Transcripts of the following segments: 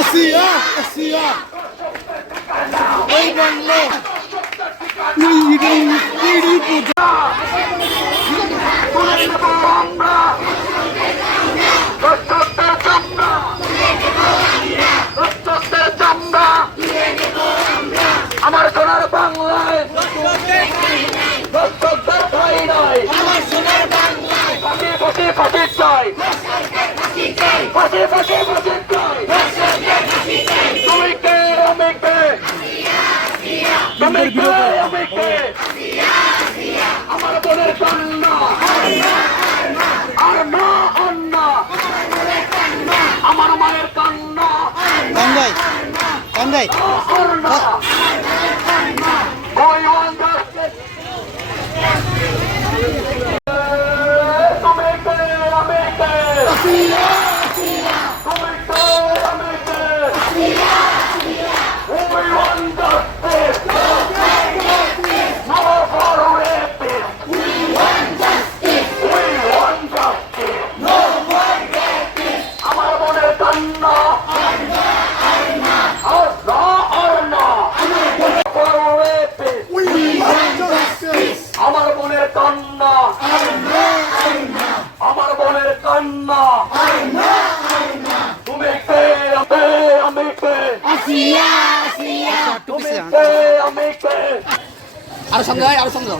আসিয়া আসিয়া এই Bangla ED ED পূজা আমার সোনার বাংলায় দর্শকদের ঠাই নাই ফাঁসি ফাঁসি চাই। ফাঁসি ফাঁসি ফাঁসির চাই। তুমি কে আমি কে তুমি কে আমি কে আমার বোনের কান্না আর মা অন্না আমার মায়ের কান্না কান্দাই কান্দাই অন্না Going on justice. তুমি কে আমি কে তুমি কে আমি কে We want justice. No for rapists. We want justice. আমার মনে কান্না আর না আর না For rapists. আমার বোনের কান্না আমার বোনের কান্না আরও সামনে আরও সামনে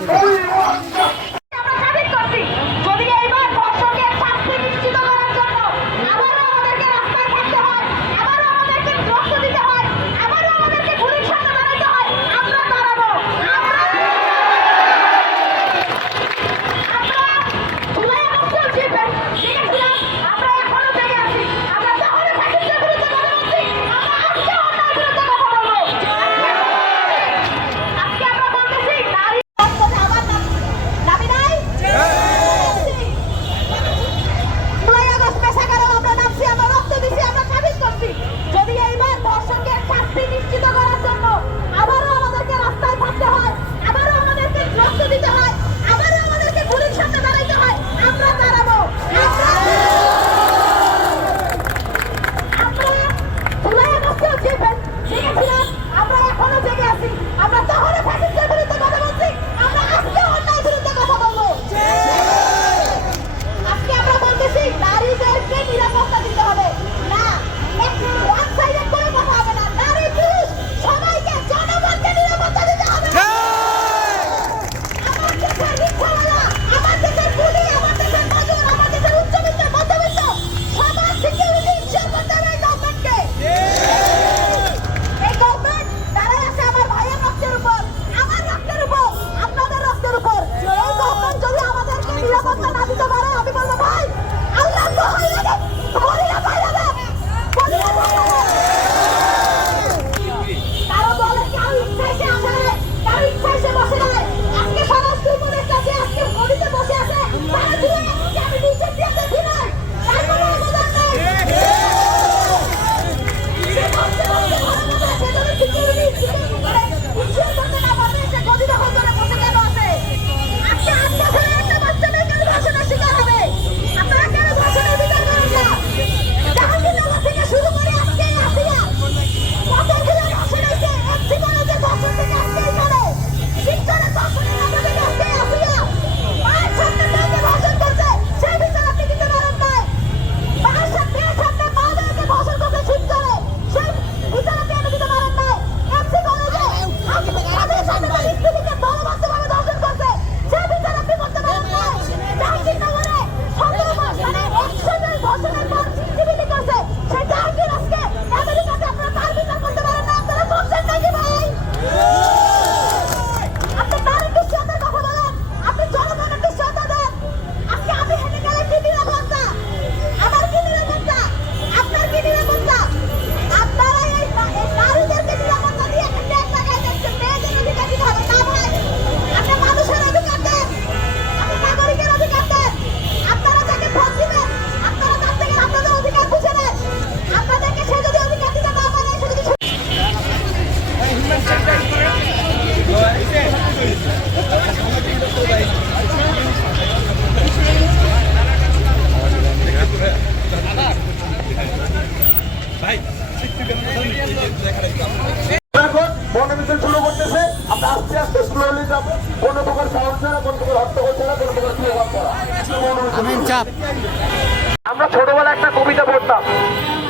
আমরা আমরা ছোটবেলা একটা কবিতা পড়তাম।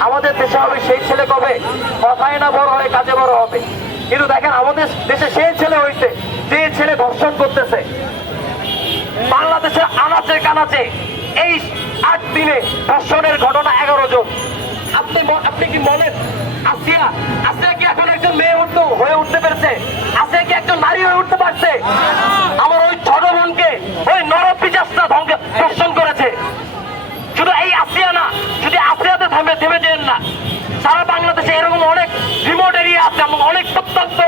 আমাদের দেশে হবে সেই ছেলে কবে? কথায় না বড় হয় কাজে বড় হবে। কিন্তু দেখেন আমাদের দেশে সেই ছেলে হয়েছে যে ছেলে ধর্ষণ করতেছে। বাংলাদেশের আনাচে কানাচে এই আট দিনে ধর্ষণের ঘটনা এগারো জন। আপনি কি বলেন? আসিয়া আসিয়া কি এখন একজন মেয়ে উঠতে হয়ে উঠতে পেরেছে? আসিয়া কি একজন নারী হয়ে উঠতে পারছে? আমার ওই ছোট বোনকে ওই নরপিজাসটা ধ্বংস ধর্ষণ করেছে। শুধু এই আসিয়া না, যদি আসিয়াতে থেমে থেমে দেন না, সারা বাংলাদেশে এরকম অনেক রিমোট এরিয়া আছে এবং অনেক প্রত্যন্ত